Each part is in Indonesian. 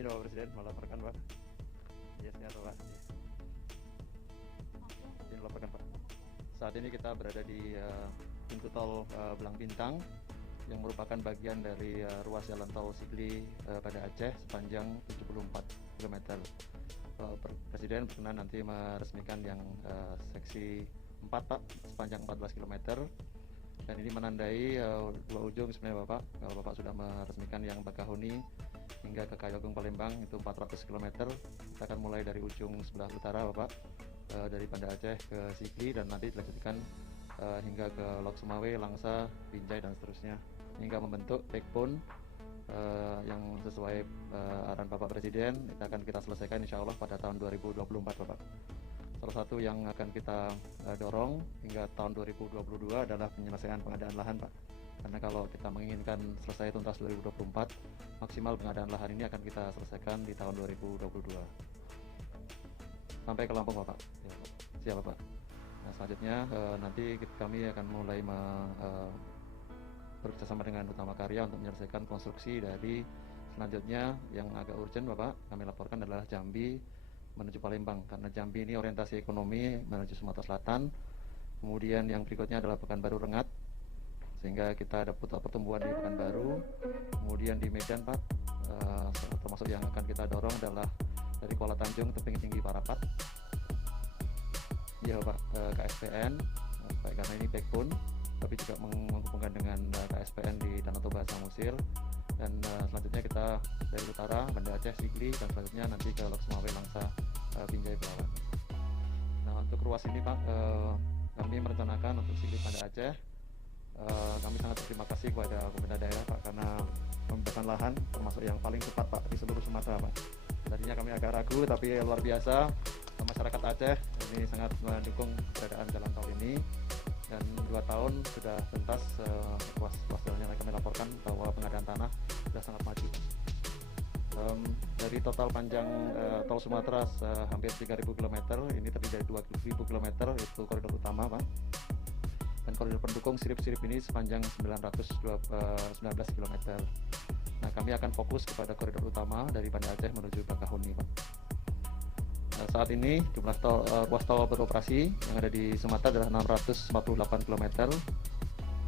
Izin Bapak Presiden melaporkan Pak. Ya, sehat Pak. Izin melaporkan Pak. Saat ini kita berada di pintu tol Belang Bintang yang merupakan bagian dari ruas jalan tol Sigli pada Aceh sepanjang 74 km. Presiden berkenan nanti meresmikan yang seksi 4 Pak, sepanjang 14 km. Dan ini menandai dua ujung sebenarnya Bapak. Kalau Bapak sudah meresmikan yang Bakahuni hingga ke Kayogung Palembang itu 400 km. Kita akan mulai dari ujung sebelah utara Bapak, dari Banda Aceh ke Sigli, dan nanti dilanjutkan hingga ke Lok Sumawe, Langsa, Binjai, dan seterusnya, hingga membentuk backbone yang sesuai arahan Bapak Presiden. Itu akan kita selesaikan insya Allah pada tahun 2024 Bapak. Salah satu yang akan kita dorong hingga tahun 2022 adalah penyelesaian pengadaan lahan Pak. Karena kalau kita menginginkan selesai tuntas 2024, maksimal pengadaan lahan ini akan kita selesaikan di tahun 2022. Sampai ke Lampung Bapak. Ya, siap Bapak. Nah, selanjutnya nanti kami akan mulai bekerjasama dengan Utama Karya untuk menyelesaikan konstruksi dari selanjutnya yang agak urgent Bapak. Kami laporkan adalah Jambi menuju Palembang, karena Jambi ini orientasi ekonomi menuju Sumatera Selatan. Kemudian yang berikutnya adalah Pekanbaru Rengat, sehingga kita ada pusat pertumbuhan di Pekanbaru. Kemudian di Medan Pak, termasuk yang akan kita dorong adalah dari Kuala Tanjung Tebing Tinggi Parapat. Ya Pak, KSPN, karena ini backbone, tapi juga menghubungkan dengan KSPN di Danau Toba Samosir. Dan selanjutnya kita dari utara Banda Aceh Sigli, dan selanjutnya nanti ke Lok Sumawe, Langsa, Binjai, Belawan. Nah, untuk ruas ini Pak, kami merencanakan untuk Sigli Banda Aceh. Kami sangat berterima kasih kepada pemerintah daerah Pak, karena pembebasan lahan termasuk yang paling cepat Pak di seluruh Sumatera Pak. Tadinya kami agak ragu, tapi luar biasa masyarakat Aceh ini sangat mendukung keberadaan jalan tol ini. Dan 2 tahun sudah tuntas ruas jalannya. Kami laporkan bahwa pengadaan tanah sudah sangat maju. Dari total panjang tol Sumatera hampir 3.000 km, ini terdiri dari 2.000 km itu koridor utama Pak. Dan koridor pendukung sirip-sirip ini sepanjang 919 km. Nah, kami akan fokus kepada koridor utama dari Banda Aceh menuju Bakahuni Pak. Saat ini jumlah ruas tol beroperasi yang ada di Sumatera adalah 648 km,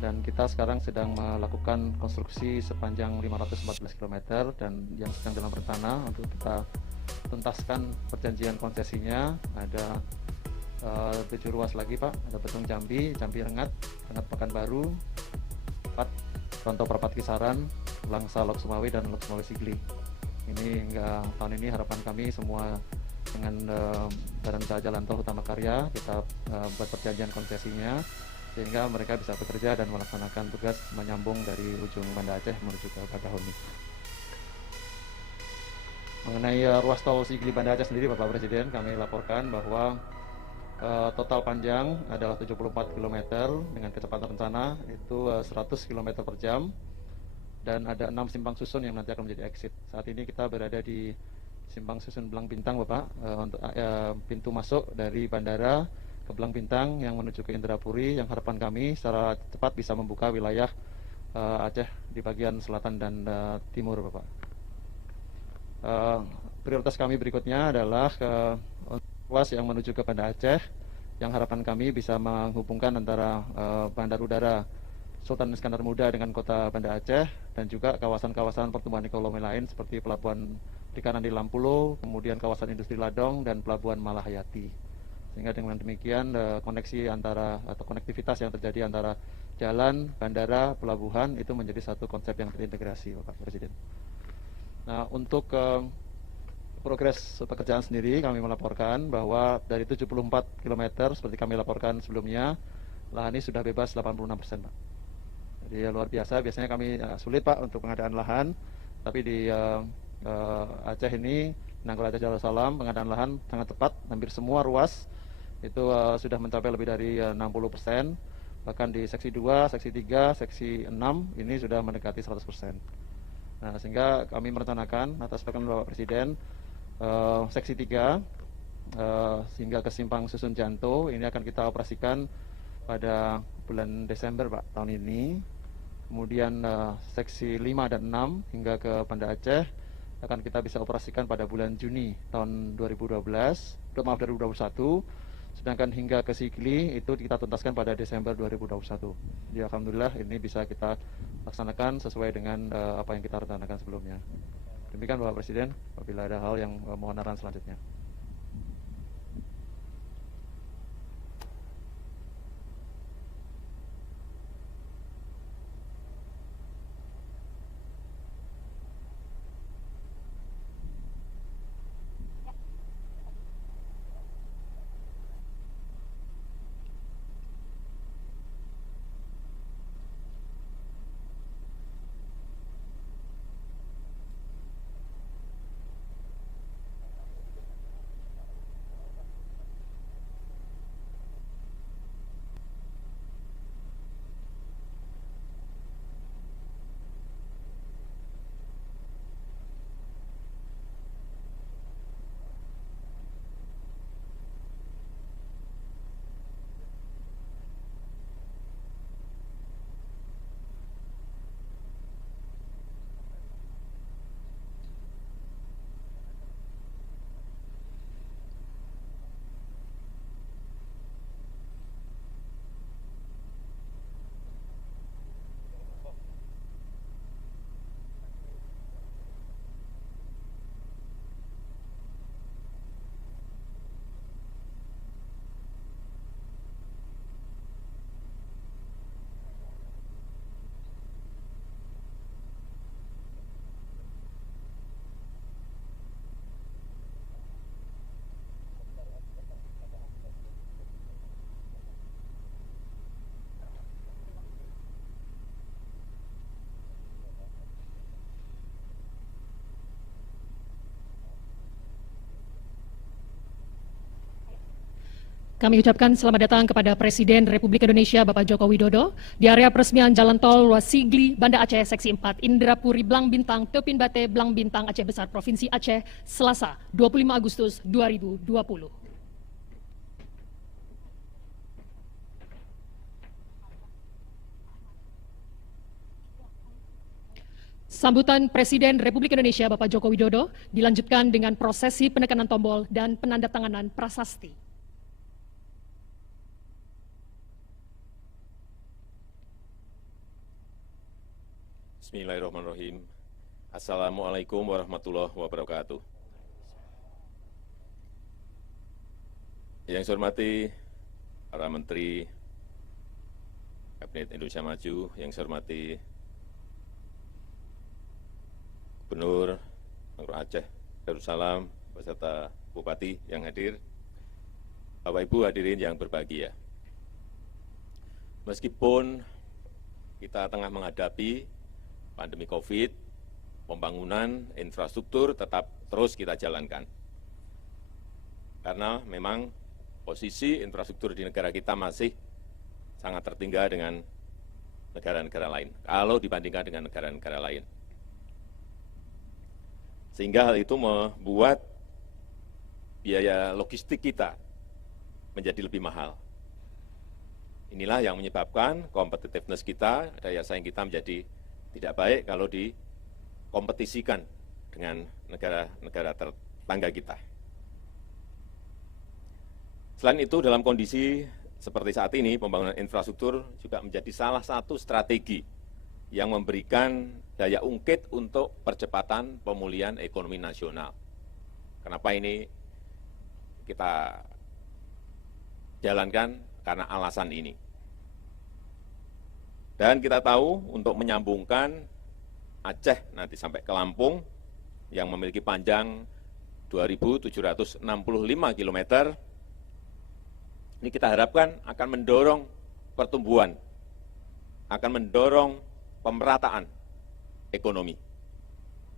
dan kita sekarang sedang melakukan konstruksi sepanjang 514 km, dan yang sedang dalam rencana untuk kita tuntaskan perjanjian konsesinya ada 7 ruas lagi Pak. Ada Betung Jambi, Jambi Rengat, Rengat Pekanbaru, 4 Rantau Perpat Kisaran, Langsa Lok Sumawe, dan Lok Sumawe Sigli. Ini hingga tahun ini harapan kami semua dengan Badan Usaha Jalan Tol Utama Karya kita buat perjanjian konsesinya, sehingga mereka bisa bekerja dan melaksanakan tugas menyambung dari ujung Banda Aceh menuju ke Bakahuni. Mengenai ruas tol Sigli Banda Aceh sendiri Bapak Presiden, kami laporkan bahwa total panjang adalah 74 km dengan kecepatan rencana itu 100 km per jam, dan ada 6 simpang susun yang nanti akan menjadi exit. Saat ini kita berada di Simpang Susun Belang Bintang Bapak, untuk pintu masuk dari bandara ke Belang Bintang yang menuju ke Indrapuri, yang harapan kami secara cepat bisa membuka wilayah Aceh di bagian selatan dan timur Bapak. Prioritas kami berikutnya adalah ruas yang menuju ke Banda Aceh, yang harapan kami bisa menghubungkan antara bandar udara Sultan Iskandar Muda dengan kota Banda Aceh, dan juga kawasan-kawasan pertumbuhan ekonomi lain seperti Pelabuhan Perikanan di Lampulo, kemudian kawasan industri Ladong, dan Pelabuhan Malahayati. Sehingga dengan demikian koneksi antara atau konektivitas yang terjadi antara jalan, bandara, pelabuhan itu menjadi satu konsep yang terintegrasi Bapak Presiden. Nah, untuk progres pekerjaan sendiri kami melaporkan bahwa dari 74 km seperti kami laporkan sebelumnya, lahan ini sudah bebas 86% Pak. Jadi luar biasa, biasanya kami sulit Pak untuk pengadaan lahan, tapi di Aceh ini, Nanggul Aceh Darussalam, pengadaan lahan sangat cepat, hampir semua ruas itu sudah mencapai lebih dari 60%, bahkan di seksi 2, seksi 3, seksi 6 ini sudah mendekati 100%. Nah, sehingga kami merencanakan atas perintah Bapak Presiden, seksi 3 sehingga ke Simpang Susun Janto ini akan kita operasikan pada bulan Desember Pak tahun ini. Kemudian seksi 5 dan 6 hingga ke Banda Aceh akan kita bisa operasikan pada bulan Juni tahun 2021, sedangkan hingga ke Sigli itu kita tuntaskan pada Desember 2021. Jadi alhamdulillah ini bisa kita laksanakan sesuai dengan apa yang kita rencanakan sebelumnya. Demikian Bapak Presiden, apabila ada hal yang mohon arahan selanjutnya. Kami ucapkan selamat datang kepada Presiden Republik Indonesia Bapak Joko Widodo di area peresmian Jalan Tol Ruas Sigli, Banda Aceh, Seksi 4, Indrapuri, Blang Bintang, Tepin Bate, Blang Bintang, Aceh Besar, Provinsi Aceh, Selasa, 25 Agustus 2020. Sambutan Presiden Republik Indonesia Bapak Joko Widodo dilanjutkan dengan prosesi penekanan tombol dan penandatanganan prasasti. Bismillahirrahmanirrahim. Assalamualaikum warahmatullahi wabarakatuh. Yang saya hormati para Menteri Kabinet Indonesia Maju, yang saya hormati Gubernur Aceh Darussalam beserta Bupati yang hadir, Bapak Ibu hadirin yang berbahagia. Meskipun kita tengah menghadapi pandemi COVID, pembangunan infrastruktur tetap terus kita jalankan. Karena memang posisi infrastruktur di negara kita masih sangat tertinggal dengan negara-negara lain, kalau dibandingkan dengan negara-negara lain. Sehingga hal itu membuat biaya logistik kita menjadi lebih mahal. Inilah yang menyebabkan competitiveness kita, daya saing kita menjadi tidak baik kalau dikompetisikan dengan negara-negara tetangga kita. Selain itu, dalam kondisi seperti saat ini, pembangunan infrastruktur juga menjadi salah satu strategi yang memberikan daya ungkit untuk percepatan pemulihan ekonomi nasional. Kenapa ini kita jalankan? Karena alasan ini. Dan kita tahu untuk menyambungkan Aceh nanti sampai ke Lampung yang memiliki panjang 2.765 km, ini kita harapkan akan mendorong pertumbuhan, akan mendorong pemerataan ekonomi,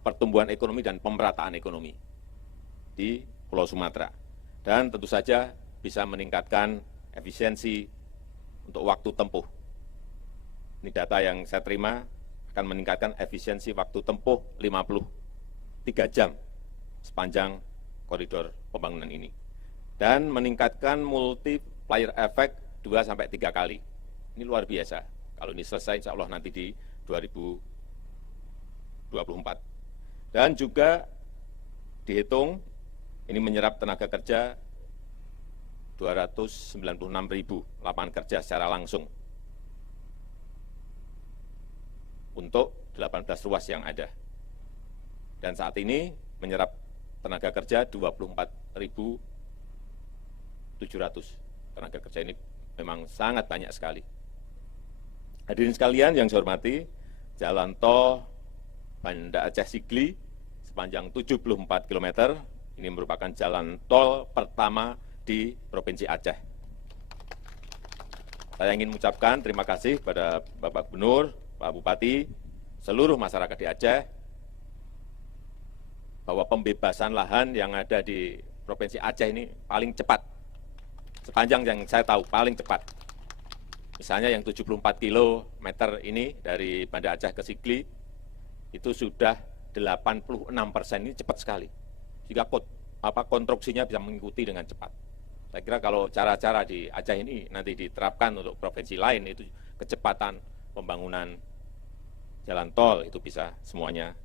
pertumbuhan ekonomi dan pemerataan ekonomi di Pulau Sumatera. Dan tentu saja bisa meningkatkan efisiensi untuk waktu tempuh. Ini data yang saya terima akan meningkatkan efisiensi waktu tempuh 53 jam sepanjang koridor pembangunan ini. Dan meningkatkan multiplier effect 2-3 kali. Ini luar biasa. Kalau ini selesai insya Allah nanti di 2024. Dan juga dihitung, ini menyerap tenaga kerja 296.000 lapangan kerja secara langsung untuk 18 ruas yang ada. Dan saat ini menyerap tenaga kerja 24.700. Tenaga kerja ini memang sangat banyak sekali. Hadirin sekalian yang saya hormati, jalan tol Banda Aceh Sigli sepanjang 74 km, ini merupakan jalan tol pertama di Provinsi Aceh. Saya ingin mengucapkan terima kasih kepada Bapak Gubernur, Pak Bupati, seluruh masyarakat di Aceh, bahwa pembebasan lahan yang ada di Provinsi Aceh ini paling cepat. Sepanjang yang saya tahu, paling cepat. Misalnya yang 74 km ini dari Banda Aceh ke Sigli, itu sudah 86%, ini cepat sekali. Jika konstruksinya bisa mengikuti dengan cepat. Saya kira kalau cara-cara di Aceh ini nanti diterapkan untuk provinsi lain, itu kecepatan pembangunan jalan tol itu bisa semuanya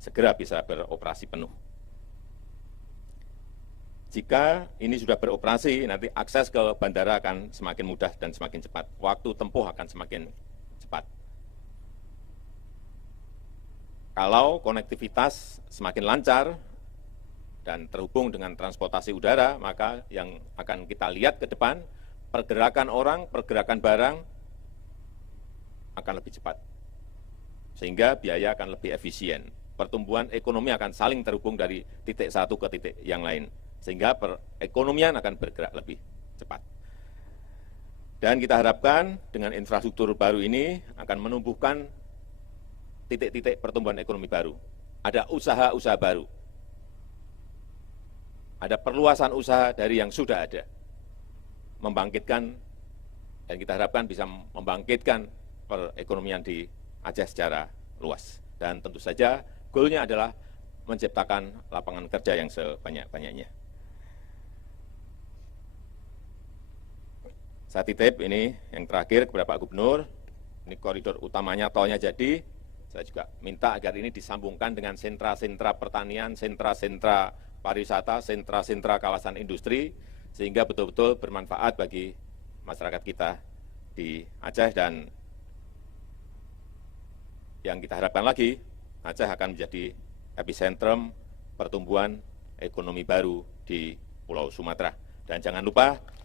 segera bisa beroperasi penuh. Jika ini sudah beroperasi, nanti akses ke bandara akan semakin mudah dan semakin cepat. Waktu tempuh akan semakin cepat. Kalau konektivitas semakin lancar dan terhubung dengan transportasi udara, maka yang akan kita lihat ke depan, pergerakan orang, pergerakan barang akan lebih cepat. Sehingga biaya akan lebih efisien. Pertumbuhan ekonomi akan saling terhubung dari titik satu ke titik yang lain. Sehingga perekonomian akan bergerak lebih cepat. Dan kita harapkan dengan infrastruktur baru ini akan menumbuhkan titik-titik pertumbuhan ekonomi baru. Ada usaha-usaha baru. Ada perluasan usaha dari yang sudah ada. Membangkitkan, dan kita harapkan bisa membangkitkan perekonomian di Aceh secara luas. Dan tentu saja goalnya adalah menciptakan lapangan kerja yang sebanyak-banyaknya. Saya titip ini yang terakhir kepada Pak Gubernur, ini koridor utamanya tolnya jadi, saya juga minta agar ini disambungkan dengan sentra-sentra pertanian, sentra-sentra pariwisata, sentra-sentra kawasan industri, sehingga betul-betul bermanfaat bagi masyarakat kita di Aceh. Dan yang kita harapkan lagi, Aceh akan menjadi epicentrum pertumbuhan ekonomi baru di Pulau Sumatera. Dan jangan lupa,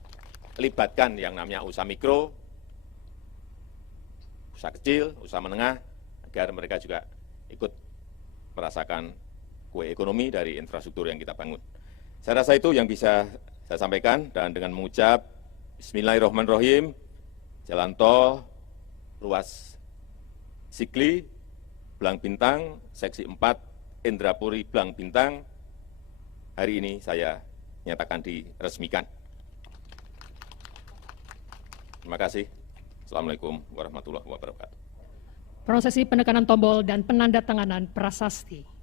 libatkan yang namanya usaha mikro, usaha kecil, usaha menengah, agar mereka juga ikut merasakan kue ekonomi dari infrastruktur yang kita bangun. Saya rasa itu yang bisa saya sampaikan, dan dengan mengucap Bismillahirrahmanirrahim, jalan tol ruas Sigli, Blang Bintang, seksi 4, Indrapuri, Blang Bintang, hari ini saya nyatakan diresmikan. Terima kasih. Assalamualaikum warahmatullahi wabarakatuh. Prosesi penekanan tombol dan penandatanganan prasasti.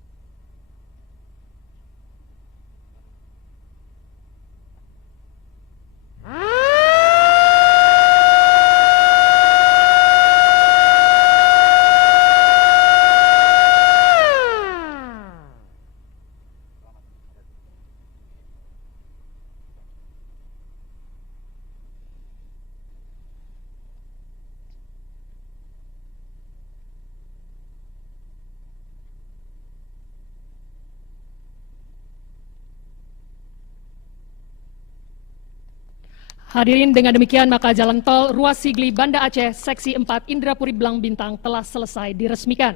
Hadirin, dengan demikian maka jalan tol ruas Sigli Banda Aceh seksi 4 Indrapuri Blang Bintang telah selesai diresmikan.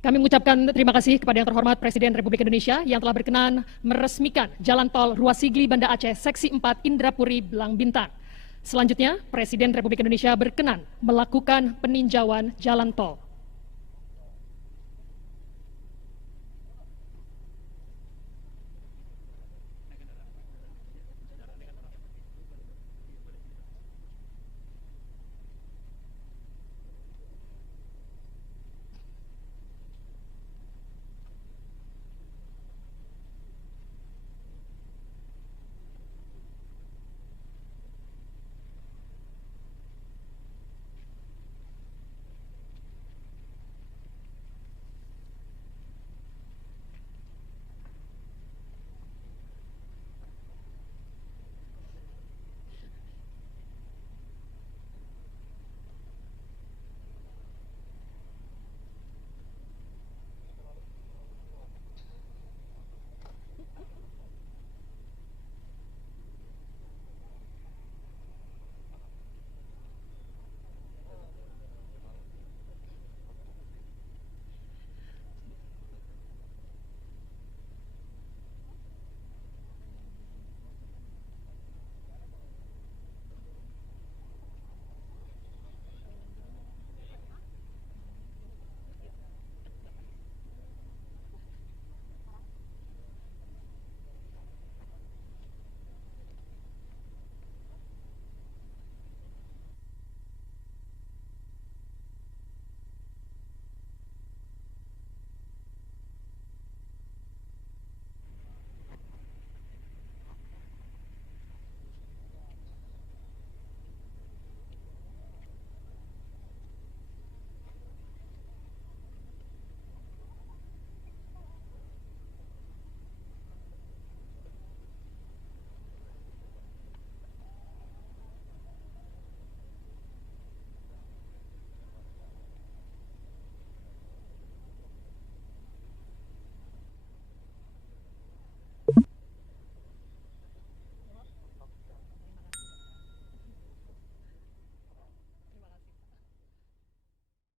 Kami mengucapkan terima kasih kepada yang terhormat Presiden Republik Indonesia yang telah berkenan meresmikan jalan tol ruas Sigli Banda Aceh seksi 4 Indrapuri Blang Bintang. Selanjutnya, Presiden Republik Indonesia berkenan melakukan peninjauan jalan tol.